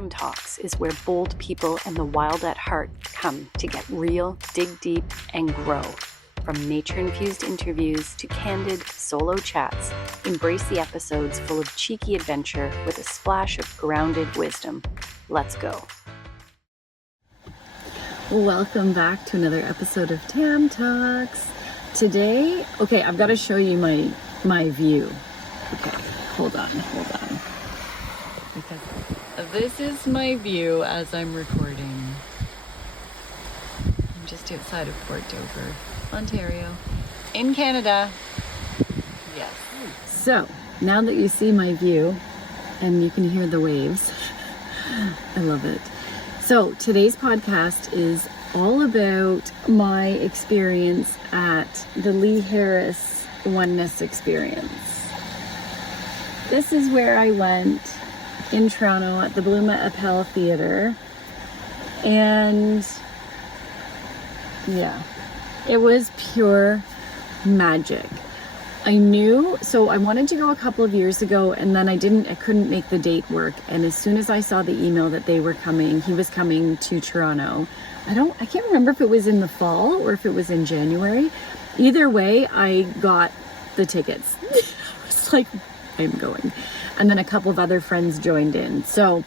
Tam Talks is where bold people and the wild at heart come to get real, dig deep, and grow. From nature-infused interviews to candid solo chats, embrace the episodes full of cheeky adventure with a splash of grounded wisdom. Let's go. Welcome back to another episode of Tam Talks. Today, I've got to show you my view. Okay, hold on. Because this is my view as I'm recording. I'm just outside of Port Dover, Ontario, in Canada. Yes. So, now that you see my view, and you can hear the waves, I love it. So, today's podcast is all about my experience at the Lee Harris Oneness Experience. This is where I went in Toronto at the Bluma Appel Theatre, and yeah, it was pure magic. I wanted to go a couple of years ago, and then I couldn't make the date work. And as soon as I saw the email that he was coming to Toronto. I can't remember if it was in the fall or if it was in January. Either way, I got the tickets. I was like, I'm going. And then a couple of other friends joined in. So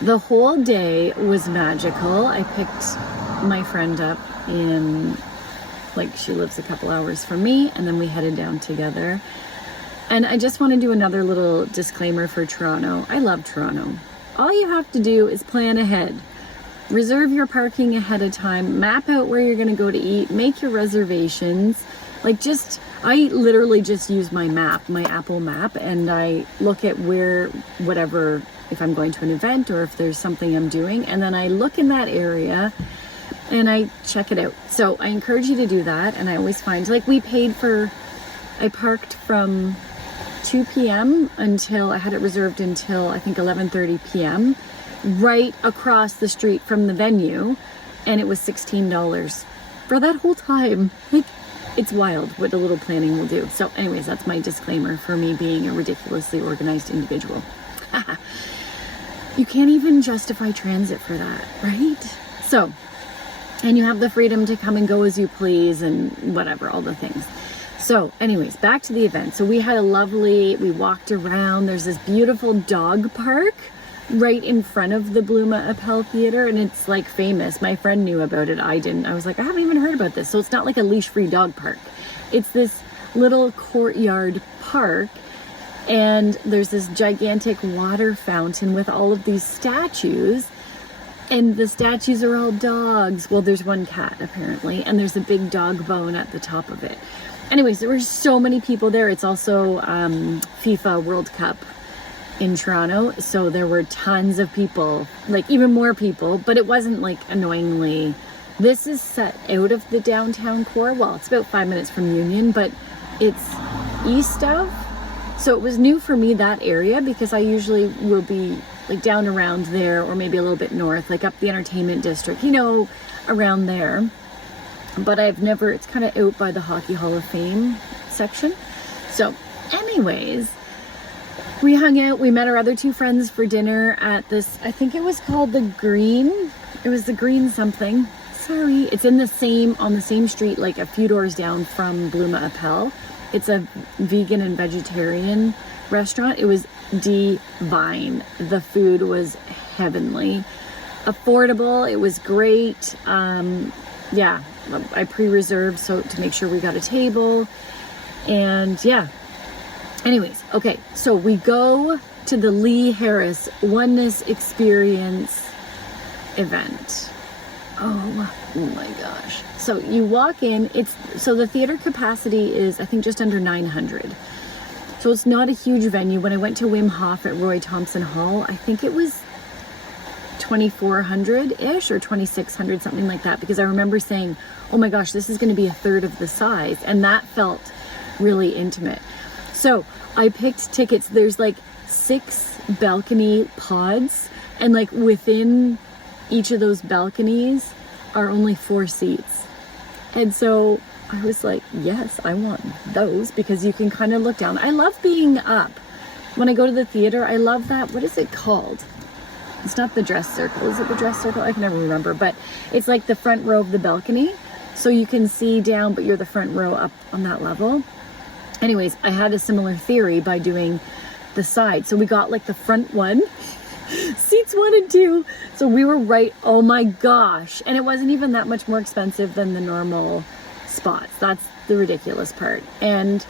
the whole day was magical. I picked my friend up she lives a couple hours from me, and then we headed down together. And I just want to do another little disclaimer for Toronto. I love Toronto. All you have to do is plan ahead. Reserve your parking ahead of time, map out where you're going to go to eat, make your reservations. I literally just use my map, my Apple map, and I look at if I'm going to an event or if there's something I'm doing, and then I look in that area and I check it out. So I encourage you to do that. And I always find, I parked from 2 p.m. until I had it reserved until I think 11:30 p.m. right across the street from the venue, and it was $16 for that whole time. It's wild what a little planning will do. So anyways, that's my disclaimer for me being a ridiculously organized individual. You can't even justify transit for that, right? So, and you have the freedom to come and go as you please and whatever, all the things. So anyways, back to the event. So we walked around. There's this beautiful dog park right in front of the Bluma Appel Theatre, and it's famous. My friend knew about it. I didn't. I was like, I haven't even heard about this. So it's not like a leash-free dog park. It's this little courtyard park, and there's this gigantic water fountain with all of these statues, and the statues are all dogs. Well, there's one cat apparently, and there's a big dog bone at the top of it. Anyways, there were so many people there. It's also FIFA World Cup in Toronto, so there were tons of people, even more people, but it wasn't annoyingly. This is set out of the downtown core. Well, it's about 5 minutes from Union, but it's east of, so it was new for me, that area, because I usually will be down around there, or maybe a little bit north, up the entertainment district, around there. But it's kind of out by the Hockey Hall of Fame section. So anyways, we hung out. We met our other two friends for dinner at this, I think it was called the Green. It was the Green something. Sorry. It's on the same street, a few doors down from Bluma Appel. It's a vegan and vegetarian restaurant. It was divine. The food was heavenly. Affordable. It was great. Yeah, I pre-reserved to make sure we got a table. And yeah. Anyways, so we go to the Lee Harris Oneness Experience event. Oh my gosh. So you walk in, the theater capacity is, I think, just under 900. So it's not a huge venue. When I went to Wim Hof at Roy Thompson Hall, I think it was 2,400-ish or 2,600, something like that, because I remember saying, oh my gosh, this is going to be a third of the size. And that felt really intimate. So I picked tickets. There's 6 balcony pods, and within each of those balconies are only 4 seats. And so I was like, yes, I want those, because you can kind of look down. I love being up when I go to the theater, I love that. What is it called? It's not the dress circle. Is it the dress circle? I can never remember, but it's like the front row of the balcony. So you can see down, but you're the front row up on that level. Anyways, I had a similar theory by doing the side. So we got like the front one, seats 1 and 2. So we were right. Oh my gosh. And it wasn't even that much more expensive than the normal spots. That's the ridiculous part. And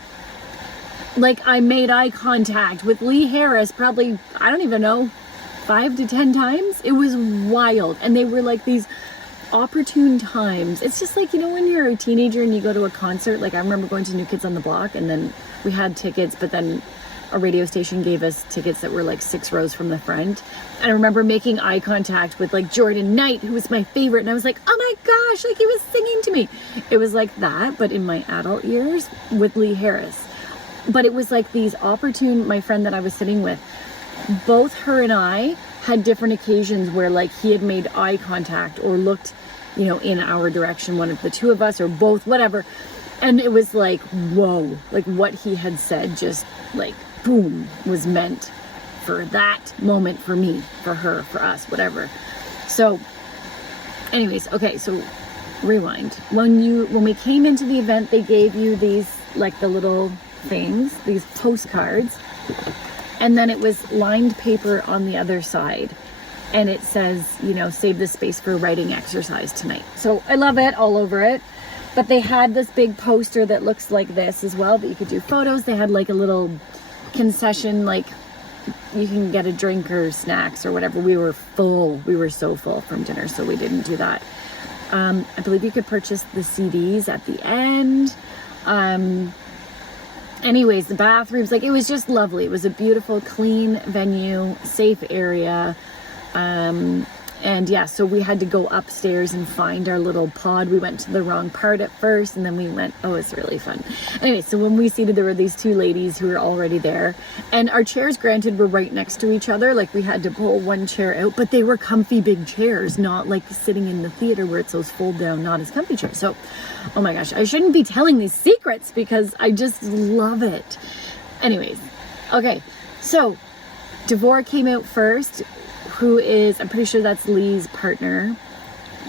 like, I made eye contact with Lee Harris probably, I don't even know, 5 to 10 times. It was wild. And they were like these opportune times. It's just like, you know, when you're a teenager and you go to a concert, like I remember going to New Kids on the Block, and then we had tickets, but then a radio station gave us tickets that were like 6 rows from the front. And I remember making eye contact with like Jordan Knight, who was my favorite. And I was like, oh my gosh, like he was singing to me. It was like that, but in my adult years with Lee Harris. But it was like these opportune, my friend that I was sitting with, both her and I had different occasions where like he had made eye contact or looked, you know, in our direction, one of the two of us or both, whatever. And it was like, whoa, like what he had said just like, boom, was meant for that moment, for me, for her, for us, whatever. So anyways, okay, so rewind. When we came into the event, they gave you these, like the little things, these postcards, and then it was lined paper on the other side, and it says, you know, save the space for writing exercise tonight. So I love it, all over it. But they had this big poster that looks like this as well, that you could do photos. They had like a little concession, like you can get a drink or snacks or whatever. We were full. We were so full from dinner, so we didn't do that. I believe you could purchase the CDs at the end. Anyways, the bathrooms, like it was just lovely. It was a beautiful, clean venue, safe area. And yeah, so we had to go upstairs and find our little pod. We went to the wrong part at first, and then we went, oh, it's really fun. Anyway, so when we seated, there were these 2 ladies who were already there, and our chairs, granted, were right next to each other. Like we had to pull one chair out, but they were comfy big chairs, not like sitting in the theater where it's those fold down, not as comfy chairs. So, oh my gosh, I shouldn't be telling these secrets because I just love it. Anyways, okay, so Davor came out first, who is, I'm pretty sure that's Lee's partner,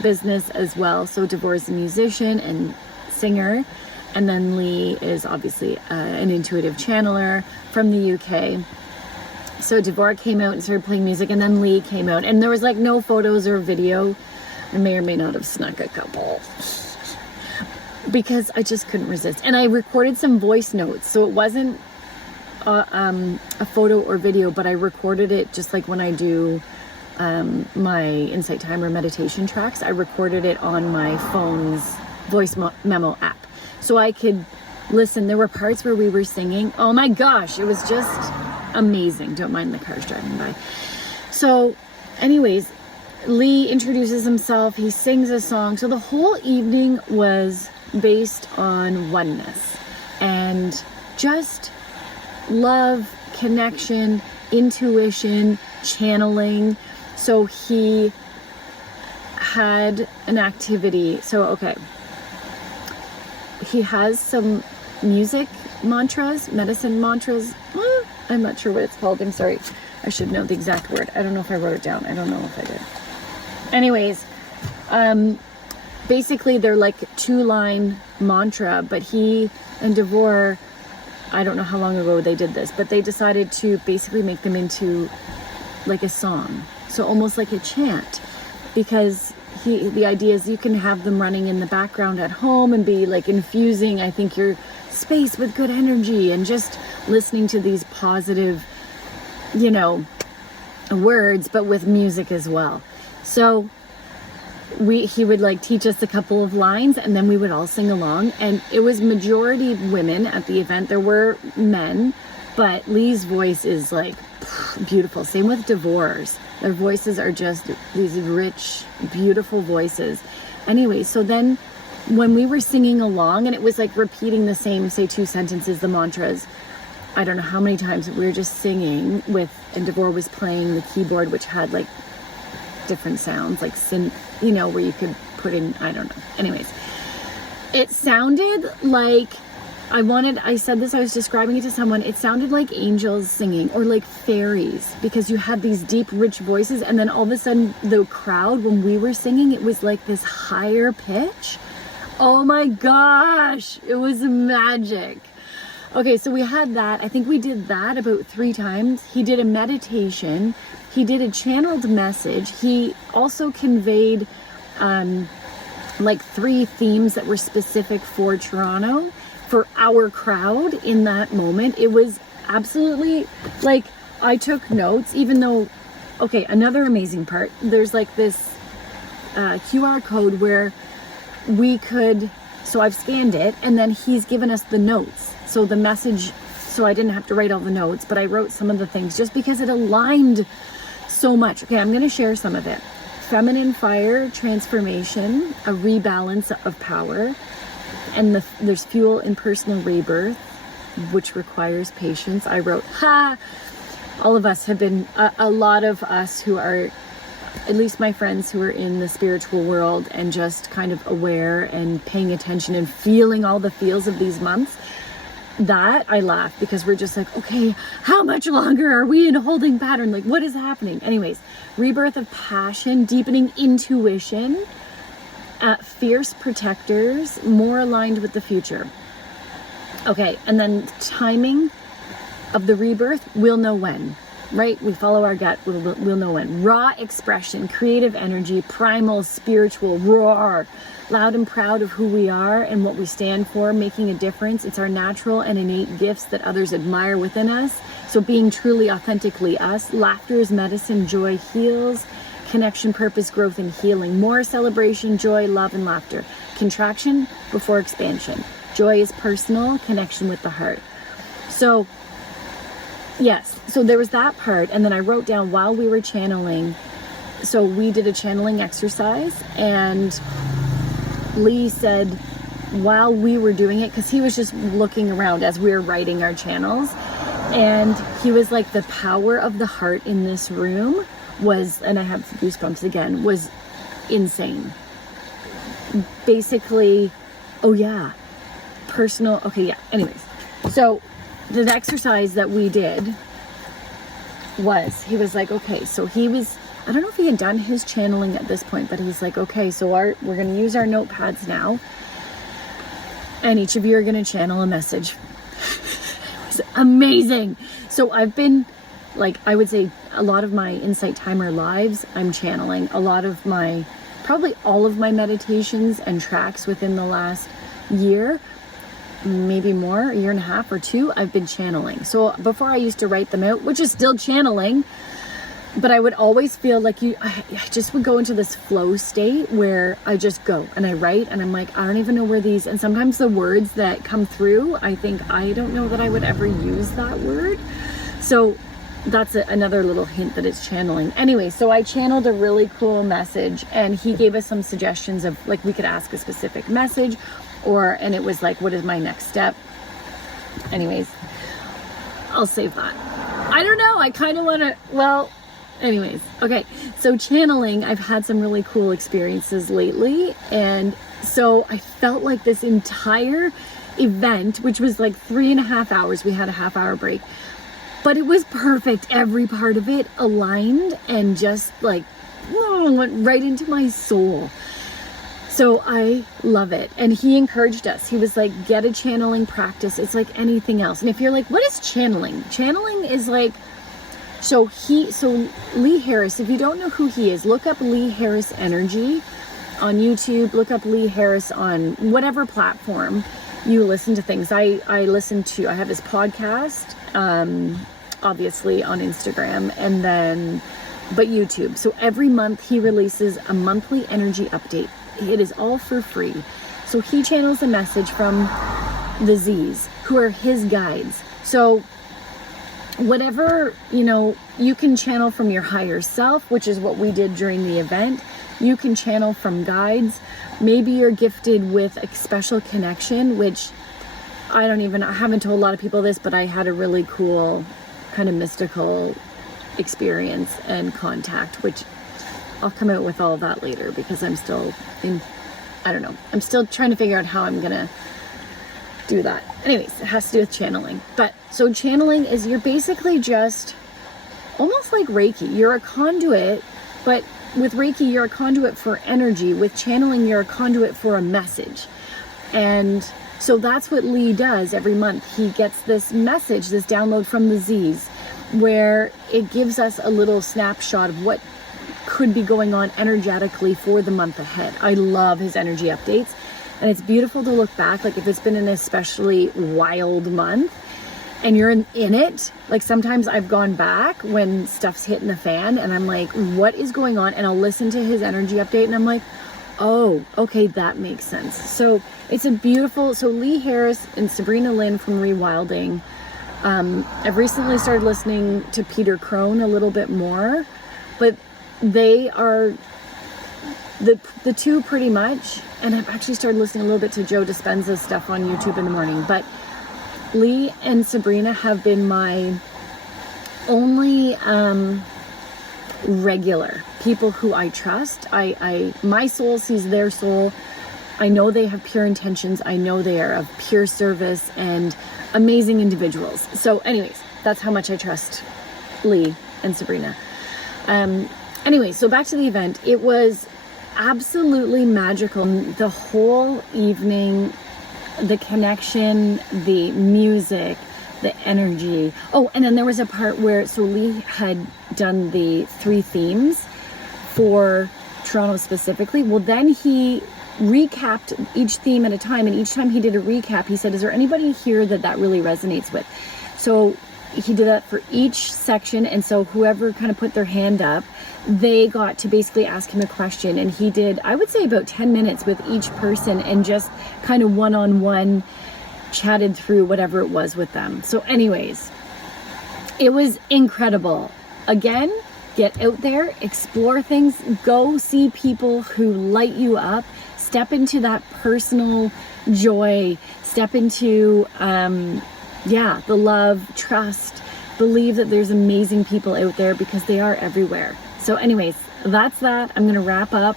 business as well. So Davor is a musician and singer, and then Lee is obviously an intuitive channeler from the UK. So Davor came out and started playing music, and then Lee came out, and there was like no photos or video. I may or may not have snuck a couple because I just couldn't resist. And I recorded some voice notes, so it wasn't a photo or video, but I recorded it just like when I do my Insight Timer meditation tracks. I recorded it on my phone's voice memo app, so I could listen. There were parts where we were singing. Oh my gosh, it was just amazing. Don't mind the cars driving by. So anyways, Lee introduces himself, he sings a song. So the whole evening was based on oneness and just love, connection, intuition, channeling. So he had an activity. So, okay. He has some music mantras, medicine mantras. I'm not sure what it's called. I'm sorry. I should know the exact word. I don't know if I wrote it down. I don't know if I did. Anyways, basically they're like 2-line mantra, but he and Davor, I don't know how long ago they did this, but they decided to basically make them into like a song. So almost like a chant, because the idea is you can have them running in the background at home and be like infusing, I think, your space with good energy and just listening to these positive, you know, words, but with music as well. So he would like teach us a couple of lines, and then we would all sing along. And it was majority women at the event. There were men, but Lee's voice is like beautiful. Same with Davor's. Their voices are just these rich, beautiful voices. Anyway, so then when we were singing along, and it was like repeating the same, say, 2 sentences, the mantras, I don't know how many times we were just singing with, and Davor was playing the keyboard, which had like different sounds, like synth, you know, where you could put in, I don't know. Anyways, it sounded like I said this, I was describing it to someone, it sounded like angels singing or like fairies, because you had these deep, rich voices, and then all of a sudden the crowd, when we were singing, it was like this higher pitch. Oh my gosh, it was magic. Okay, so we had that. I think we did that about 3 times. He did a meditation. He did a channeled message. He also conveyed like 3 themes that were specific for Toronto, for our crowd in that moment. It was absolutely, like, I took notes, even though, okay, another amazing part, there's like this QR code where we could, so I've scanned it, and then he's given us the notes. So the message, so I didn't have to write all the notes, but I wrote some of the things just because it aligned so much. Okay, I'm going to share some of it. Feminine fire, transformation, a rebalance of power, and there's fuel in personal rebirth, which requires patience. I wrote, all of us have been, a lot of us who are, at least my friends who are in the spiritual world and just kind of aware and paying attention and feeling all the feels of these months, that I laugh, because we're just like, okay, how much longer are we in a holding pattern? Like, what is happening? Anyways, rebirth of passion, deepening intuition, fierce protectors, more aligned with the future. Okay, and then timing of the rebirth, we'll know when, right? We follow our gut, we'll know when. Raw expression, creative energy, primal, spiritual, roar, loud and proud of who we are and what we stand for, making a difference. It's our natural and innate gifts that others admire within us. So being truly, authentically us. Laughter is medicine, joy heals. Connection, purpose, growth, and healing. More celebration, joy, love, and laughter. Contraction before expansion. Joy is personal, connection with the heart. So, yes, so there was that part. And then I wrote down while we were channeling. So we did a channeling exercise, and Lee said while we were doing it, because he was just looking around as we were writing our channels, and he was like, the power of the heart in this room was, and I have goosebumps again, was insane. Basically, oh yeah, personal, okay, yeah, anyways. So the exercise that we did was, he was like, okay, so he was, I don't know if he had done his channeling at this point, but he's like, okay, so we're going to use our notepads now, and each of you are going to channel a message. It was amazing. So I've been, like, I would say a lot of my Insight Timer lives, I'm channeling. A lot of my, probably all of my meditations and tracks within the last year, maybe more, a year and a half or 2, I've been channeling. So before I used to write them out, which is still channeling, but I would always feel like I just would go into this flow state where I just go and I write, and I'm like, I don't even know where these, and sometimes the words that come through, I think, I don't know that I would ever use that word. So that's another little hint that it's channeling. Anyway, so I channeled a really cool message, and he gave us some suggestions of, like, we could ask a specific message, and it was like, what is my next step? Anyways, I'll save that. I don't know. I kind of want to, well, anyways, okay. So channeling, I've had some really cool experiences lately. And so I felt like this entire event, which was like 3.5 hours, we had a half-hour break, but it was perfect. Every part of it aligned and just like, went right into my soul. So I love it. And he encouraged us. He was like, get a channeling practice. It's like anything else. And if you're like, what is channeling? Channeling is like, so Lee Harris, if you don't know who he is, look up Lee Harris Energy on YouTube, look up Lee Harris on whatever platform you listen to things. I have his podcast, obviously on Instagram, and then, but YouTube. So every month he releases a monthly energy update. It is all for free. So he channels a message from the Z's, who are his guides. So whatever, you can channel from your higher self, which is what we did during the event. You can channel from guides. Maybe you're gifted with a special connection, which I haven't told a lot of people this, but I had a really cool kind of mystical experience and contact, which I'll come out with all of that later, because I'm still I'm still trying to figure out how I'm going to do that. Anyways, it has to do with channeling. But so channeling is you're basically just almost like Reiki. You're a conduit, but with Reiki, you're a conduit for energy. With channeling, you're a conduit for a message. And so that's what Lee does every month. He gets this message, this download from the Z's, where it gives us a little snapshot of what could be going on energetically for the month ahead. I love his energy updates. And it's beautiful to look back, like if it's been an especially wild month and you're in it, like sometimes I've gone back when stuff's hitting the fan and I'm like, what is going on? And I'll listen to his energy update and I'm like, oh, okay, that makes sense. So it's a beautiful, so Lee Harris and Sabrina Lynn from Rewilding. I've recently started listening to Peter Crone a little bit more, but they are the two pretty much, and I've actually started listening a little bit to Joe Dispenza's stuff on YouTube in the morning, but Lee and Sabrina have been my only regular people who I trust. My soul sees their soul. I know they have pure intentions. I know they are of pure service and amazing individuals. So anyways, that's how much I trust Lee and Sabrina. Anyway, so back to the event. It was absolutely magical. The whole evening, the connection, the music, the energy. Oh, and then there was a part where, so Lee had done the 3 themes for Toronto specifically. Well, then he recapped each theme at a time, and each time he did a recap, he said, is there anybody here that really resonates with? So he did that for each section, and so whoever kind of put their hand up, they got to basically ask him a question, and he did, I would say, about 10 minutes with each person and just kind of one-on-one chatted through whatever it was with them. So anyways, it was incredible. Again, get out there, explore things, go see people who light you up, step into that personal joy, step into the love, trust, believe that there's amazing people out there because they are everywhere. So anyways, that's that. I'm going to wrap up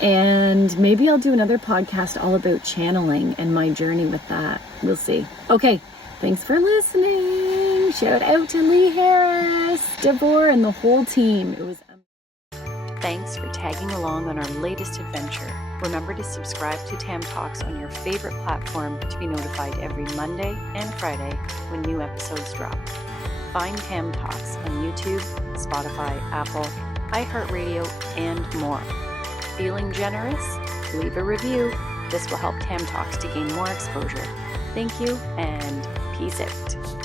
and maybe I'll do another podcast all about channeling and my journey with that. We'll see. Okay. Thanks for listening. Shout out to Lee Harris, Davor, and the whole team. It was Thanks for tagging along on our latest adventure. Remember to subscribe to Tam Talks on your favorite platform to be notified every Monday and Friday when new episodes drop. Find Tam Talks on YouTube, Spotify, Apple, iHeartradio, and more. Feeling generous? Leave a review. This will help Tam Talks to gain more exposure. Thank you, and peace out.